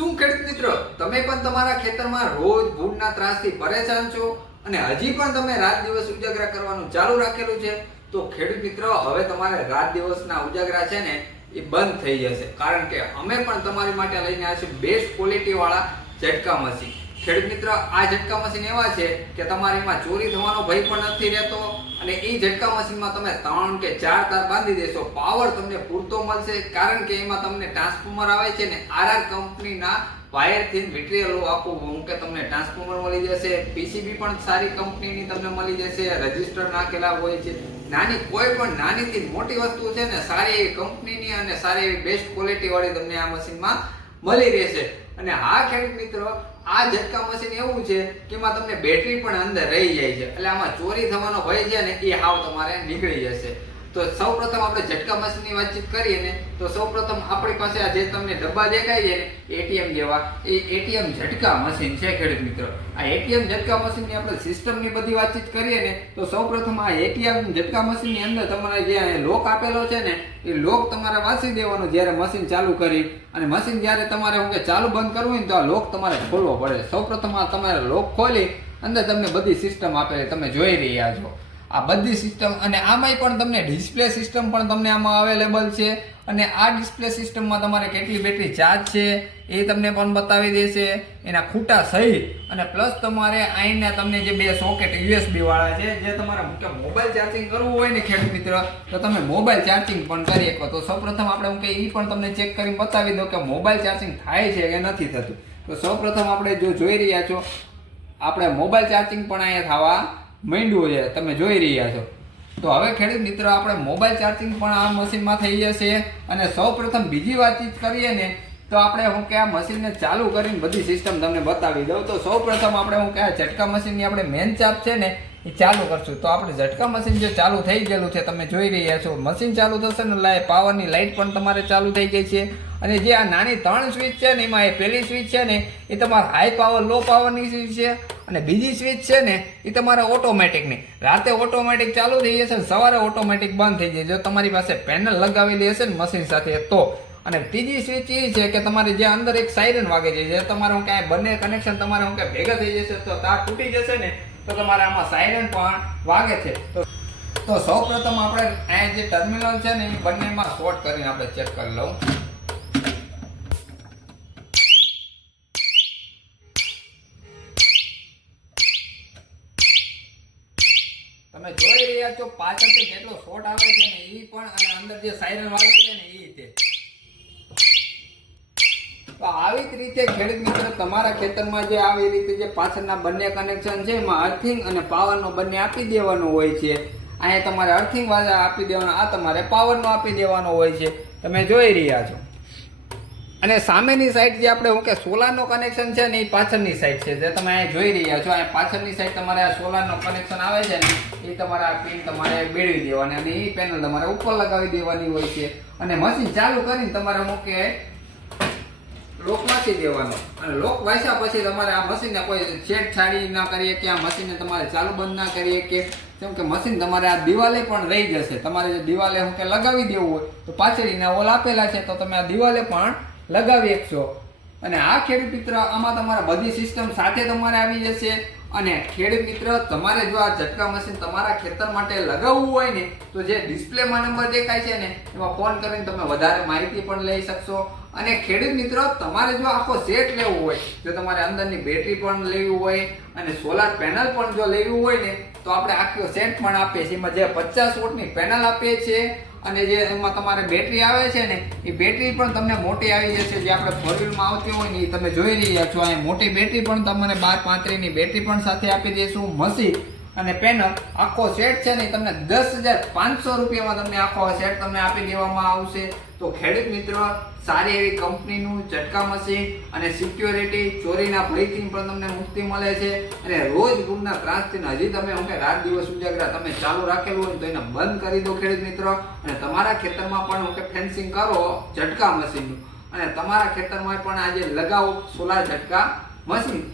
શું ખેડૂત મિત્રો, તમે પણ તમારા ખેતરમાં રોજ ભૂંડના ત્રાસથી પરેશાન છો અને હજી પણ તમે રાત દિવસ ઉજાગરા કરવાનું ચાલુ રાખેલું છે? તો ખેડૂત મિત્રો, હવે તમારે રાત દિવસના ઉજાગરા છે ને એ બંધ થઈ જશે, કારણ કે અમે પણ તમારી માટે લઈને આવ્યા છીએ બેસ્ટ ક્વોલિટી વાળા ઝટકા મશીન. ખેડૂત મિત્રો, આ ઝટકા મશીન એવા છે કે તમારીમાં ચોરી થવાનો ભય પણ નથી રહેતો અને એ ઝટકા મશીનમાં તમે 3 કે 4 તાર બાંધી દેશો, પાવર તમને પૂરતો મળશે, કારણ કે એમાં તમને ટ્રાન્સફોર્મર આવે છે ને આરઆર કંપનીના વાયરથી વિટ્રીયલો આખું કે તમને ટ્રાન્સફોર્મર મળી જશે. પીસીબી પણ સારી કંપનીની તમને મળી જશે, રજિસ્ટર નાખેલા હોય છે. કોઈ પણ નાનીથી મોટી વસ્તુ છે ને સારી એવી કંપનીની અને સારી એવી બેસ્ટ ક્વોલિટી વાળી તમને આ મશીનમાં મળી રહેશે. અને હા ખેડૂત મિત્રો, આ ઝટકા મશીન એવું છે કે એમાં તમને બેટરી પણ અંદર રહી જાય છે, એટલે આમાં ચોરી થવાનો ભય છે ને એ હાવ તમારે નીકળી જશે. તો સૌપ્રથમ આપણે ઝટકા મશીનની વાતચીત કરીએ ને, તો સૌપ્રથમ આપણી પાસે આ જે તમને ડબ્બા દેખાય છે ને એટીએમ જેવા, એ એટીએમ ઝટકા મશીન છે ખેડૂત મિત્રો. આ એટીએમ ઝટકા મશીનની આપણે સિસ્ટમની બધી વાતચીત કરીએ ને, તો સૌપ્રથમ આ એટીએમ ઝટકા મશીનની અંદર તમારે જે લોક આપેલો છે ને એ લોક તમારે વાંચી દેવાનો જ્યારે મશીન ચાલુ કરી, અને મશીન જ્યારે તમારે ચાલુ બંધ કરવું હોય ને તો આ લોક તમારે ખોલવો પડે. સૌપ્રથમ આ તમારે લોક ખોલી અંદર તમને બધી સિસ્ટમ આપેલી તમે જોઈ રહ્યા છો, આ બધી સિસ્ટમ. અને આમાંય પણ તમને ડિસ્પ્લે સિસ્ટમ પણ તમને આમાં અવેલેબલ છે, અને આ ડિસ્પ્લે સિસ્ટમમાં તમારે કેટલી બેટરી ચાર્જ છે એ તમને પણ બતાવી દેશે, એના ખૂટા સહિત. અને પ્લસ તમારે અહીંના તમને જે 2 સોકેટ યુએસબી વાળા છે, જે તમારે મોબાઈલ ચાર્જિંગ કરવું હોય ને ખેડૂત મિત્ર, તો તમે મોબાઈલ ચાર્જિંગ પણ કરી શકો. તો સૌપ્રથમ આપણે એ પણ તમને ચેક કરીને બતાવી દો કે મોબાઈલ ચાર્જિંગ થાય છે કે નથી થતું. તો સૌપ્રથમ આપણે જો જોઈ રહ્યા છો, આપણે મોબાઈલ ચાર્જિંગ પણ અહીંયા થવા માંડ્યું છે, તમે જોઈ રહ્યા છો. તો હવે ખેડૂત મિત્રો, આપણે મોબાઈલ ચાર્જિંગ પણ આ મશીનમાં થઈ જશે. અને સૌપ્રથમ બીજી વાતચીત કરીએ ને, તો આપણે આ મશીનને ચાલુ કરીને બધી સિસ્ટમ તમને બતાવી દઉં. તો સૌપ્રથમ આપણે આ ઝટકા મશીનની આપણે મેન ચાપ છે ને એ ચાલુ કરશું. તો આપણે ઝટકા મશીન જે ચાલુ થઈ ગયેલું છે તમે જોઈ રહ્યા છો, મશીન ચાલુ થશે ને પાવરની લાઇટ પણ તમારે ચાલુ થઈ ગઈ છે. અને જે આ નાની 3 સ્વિચ છે ને, એમાં એ પહેલી સ્વિચ છે ને એ તમારે હાઈ પાવર લો પાવરની સ્વિચ છે, અને બીજી સ્વિચ છે ને એ તમારે ઓટોમેટિકની. રાતે ઓટોમેટિક ચાલુ થઈ જશે ને સવારે ઓટોમેટિક બંધ થઈ જાય, જો તમારી પાસે પેનલ લગાવેલી હશે ને મશીન સાથે તો. અને ત્રીજી સ્વિચ એ છે કે તમારી જે અંદર એક સાયરન વાગે છે, જે તમારે ક્યાંય બંને કનેક્શન તમારે ભેગા થઈ જશે તો તાર તૂટી જશે ને તો તમારે આમાં સાયરન પણ વાગે છે. તો સૌપ્રથમ આપણે અહીંયા જે ટર્મિનલ છે ને એ બંનેમાં શોર્ટ કરીને આપણે ચેક કરી લઉં. તમે જોઈ રહ્યા છો પાછળથી કેટલો શોર્ટ આવે છે ને એ પણ, અને અંદર જે સાયરન વાગે છે ને એ રીતે. તો આવી જ રીતે ખેડૂત મિત્રો, તમારા ખેતરમાં જે આવી રીતે જે પાછળના બંને કનેક્શન છે એમાં અર્થિંગ અને પાવરનો બંને આપી દેવાનો હોય છે. અહીંયા તમારે અર્થિંગ વાળા આપી દેવાનો, આ તમારે પાવરનો આપી દેવાનો હોય છે, તમે જોઈ રહ્યા છો. અને સામેની સાઈડ જે આપણે સોલારનો કનેક્શન છે ને એ પાછળની સાઈડ છે, જે તમે અહીંયા જોઈ રહ્યા છો. અહીંયા પાછળની સાઈડ તમારે આ સોલારનો કનેક્શન આવે છે ને એ તમારે આ પિન તમારે બેડવી દેવાની, અને એ પેનલ તમારે ઉપર લગાવી દેવાની હોય છે. અને મશીન ચાલુ કરીને તમારે લોક વાંચી દેવાનો, અને લોક વાંચ્યા પછી તમારે આ મશીનને કોઈ છેડછાડી ના કરીએ કે આ મશીનને તમારે ચાલુ બંધ ના કરીએ, કેમ કે મશીન તમારે આ દિવાલે પણ રહી જશે. તમારે જે દિવાલે લગાવી દેવું હોય તો પાછળના ઓલ આપેલા છે, તો તમે આ દિવાલે પણ લગાવી શકશો. અને આ ખેડૂત મિત્ર, આમાં તમારે બધી સિસ્ટમ સાથે તમારે આવી જશે. અને ખેડૂત મિત્ર, તમારે જો આ ઝટકા મશીન તમારા ખેતર માટે લગાવવું હોય ને, તો જે ડિસ્પ્લેમાં નંબર દેખાય છે ને એમાં ફોન કરીને તમે વધારે માહિતી પણ લઈ શકશો. અને ખેડૂત મિત્રો, તમારે જો આખો સેટ લેવો હોય, જો તમારે અંદરની બેટરી પણ લેવી હોય અને સોલાર પેનલ પણ જો લેવી હોય ને, તો આપણે આખો સેટ પણ આપીએ છીએ. એમાં જે 50 વોટની પેનલ આપીએ છીએ, અને જે એમાં તમારે બેટરી આવે છે ને એ બેટરી પણ તમને મોટી આવી જશે, જે આપણે 4 આવતી હોય ને એ તમે જોઈ રહ્યા છો. અહીં મોટી બેટરી પણ તમને 1235ની બેટરી પણ સાથે આપી દઈશું. મશીન અને પેનલ આખો સેટ છે ને તમને 10,500 રૂપિયામાં તમને આખો સેટ તમને આપી દેવામાં આવશે. તો ખેડૂત મિત્રો, સારી એવી કંપનીનું ઝટકા મશીન અને સિક્યોરિટી, ચોરીના ભયથી પણ તમને મુક્તિ મળે છે. અને રોજ ગુમના ત્રાસથી હજી તમે રાત દિવસ ઉજાગરા તમે ચાલુ રાખેલું હોય તો એને બંધ કરી દો ખેડૂત મિત્રો. અને તમારા ખેતરમાં પણ ફેન્સિંગ કરો ઝટકા મશીનનું, અને તમારા ખેતરમાં પણ આજે લગાવો સોલાર ઝટકા મશીન.